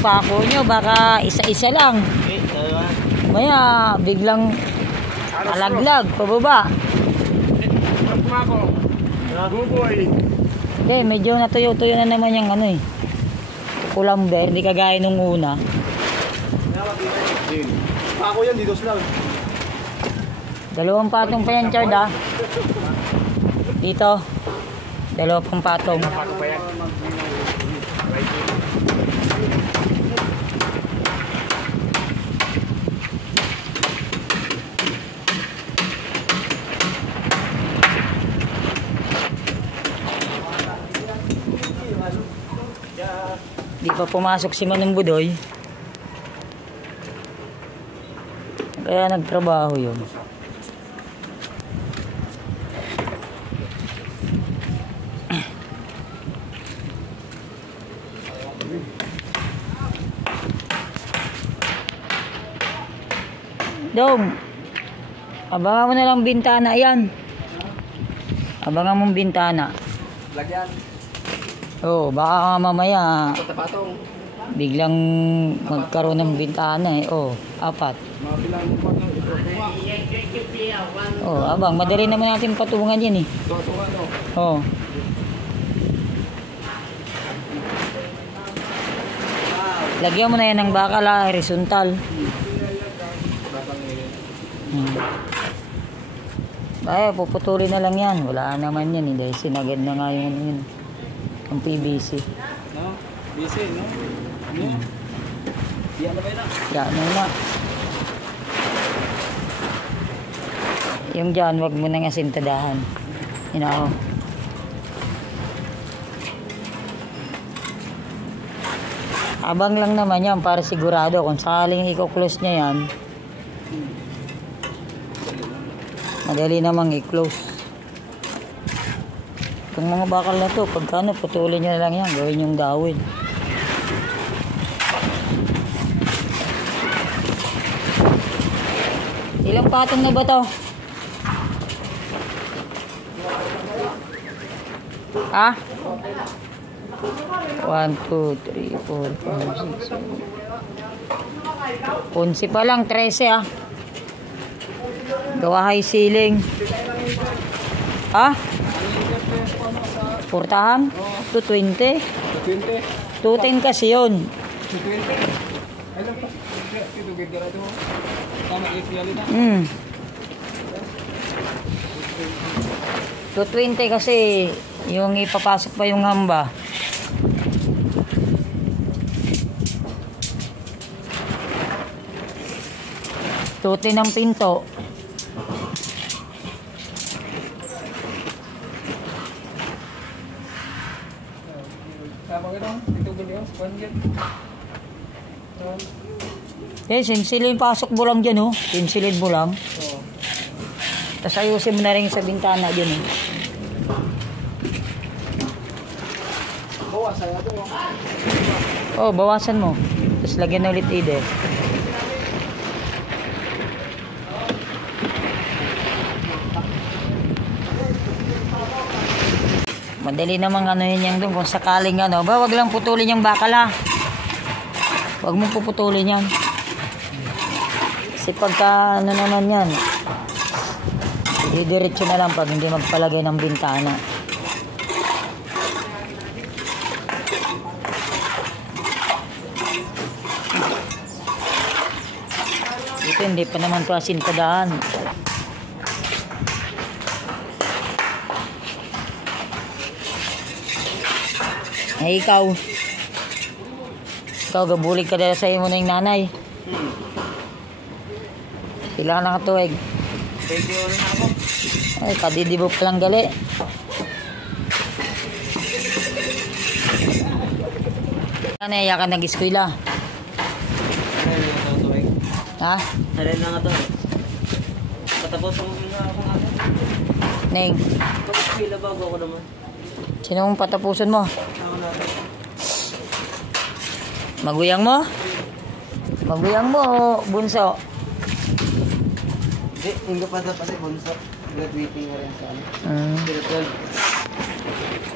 pako nyo, baka isa-isa lang. Maya, biglang alaglag, pababa. Hindi, medyo natuyo-tuyo na naman yung ano eh. Kulamber, hindi kagaya nung una. Pako yan, dito lang. 2 patong pa yan, Chard, ah. Dito. 2 pang patong. Di pa pumasok si Manong Budoy. Kaya nagtrabaho yun. Dong, abangan mo na lang bintana yan. Abangan mong bintana. Lagyan. Oo, baka mamaya Patong. biglang magkaroon ng bintana eh. Oo, 4. Mabilang mo ito. Oo, abang, madali naman natin patungan yan eh. Oo. Lagyan mo na yan ng bakala, horizontal. Ay, puputulin na lang yan. Wala naman yan eh. Dahil sinagad na nga yung ano yun. Ang PVC. No? BC, no? Yan na ba yun? Yan na. Yung dyan, wag mo nang asintadahan. Yun ako. Abang lang naman yan para sigurado. Kung sakaling i-close niya yan, madali namang i-close. Itong mga bakal na to, pagkano, putulin nyo na lang yan. Gawin yung dawin. Ilang patong na ba to? Ha? 1, 2, 3, 4, 5, 6, 7. 11 pa lang, 13 ah. Gawa high ceiling. Ha? Portahan? 220? 210 kasi yun. 220 kasi yung ipapasok pa yung hamba. Tuti ng pinto. Eh, sinsilin pasok mo lang dyan, oh. Sinsilin mo lang. Tapos ayusin mo na rin sa bintana dyan, eh. Oh, bawasan mo. Tapos lagyan ulit ide. Madali namang ano yun yan doon. Kung sakaling ano, ba, wag lang putulin yung bakala. Wag mong puputulin yan. Kasi pagka ano naman yan, didiretso na lang pag hindi magpalagay ng bintana. Dito hindi pa naman ito asintadaan. Ay, ikaw gabulig ka dala sa iyo mo na yung nanay. Kailangan na katuwig. Thank you na ako. Ay, kadidibo pa lang gali. Naiya ka nag-eskwela. Ha? Halin na nga to. Patapos ako nga ako nga. Neng, Pag-eskwela bago ako naman. sino mong patapusan mo? Ako na to. Maguyang mo? Maguyang mo o bunso? Hindi, hindi pa dapat si Bunso. Graduating na rin sa ano. Spiritual.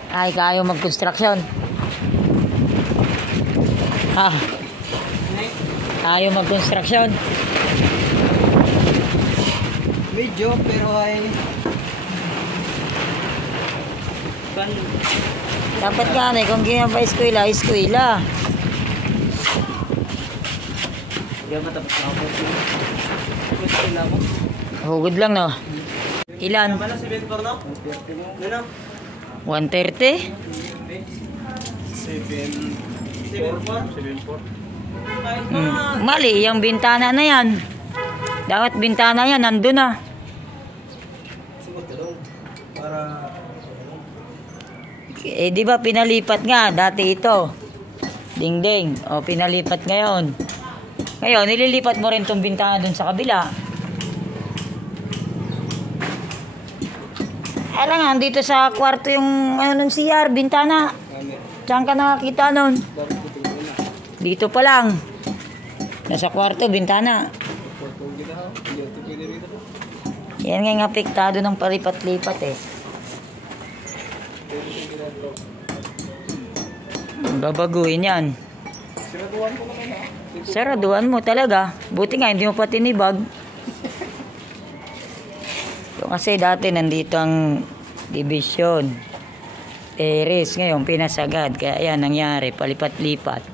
Ay, kayo mag-construction. Ha? Ayaw mag-construction. Medyo, pero ay... Dapat nga na kung ginagawa eskwela, eskwela. Hindi matapos na ako. Eskwela mo. Hugod lang, no? Ilan? Pala si Victor, no? 130? 7.4. Mali, yung bintana na yan. Dapat bintana yan, nandun na. Para... Eh, di ba pinalipat nga, dati ito. Dingding. O, pinalipat ngayon. Ngayon, nililipat mo rin tong bintana dun sa kabila. Alam nga, dito sa kwarto yung ano, ng CR, bintana. Saan ka nakakita nun? Dito pa lang. Nasa kwarto, bintana. Yan nga yung apektado ng palipat-lipat eh. Babaguhin yan. Saraduan mo talaga. Buti nga, hindi mo pa tinibag. So, kasi dati nandito ang division. Terrace ngayon, pinasagad. Kaya yan nangyari, palipat-lipat.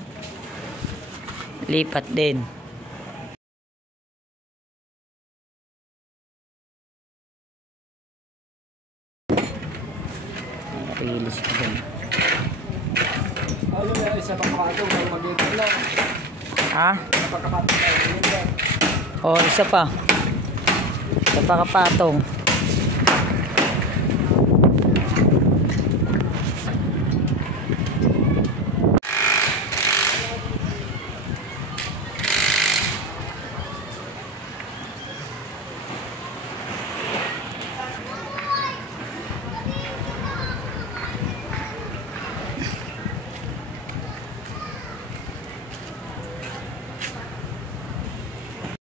Lipat din. Release ko din. Isa pang kapatong, mag-ibig lang. Ha? Isa pang kapatong, O, isa pa. Isa pa kapatong.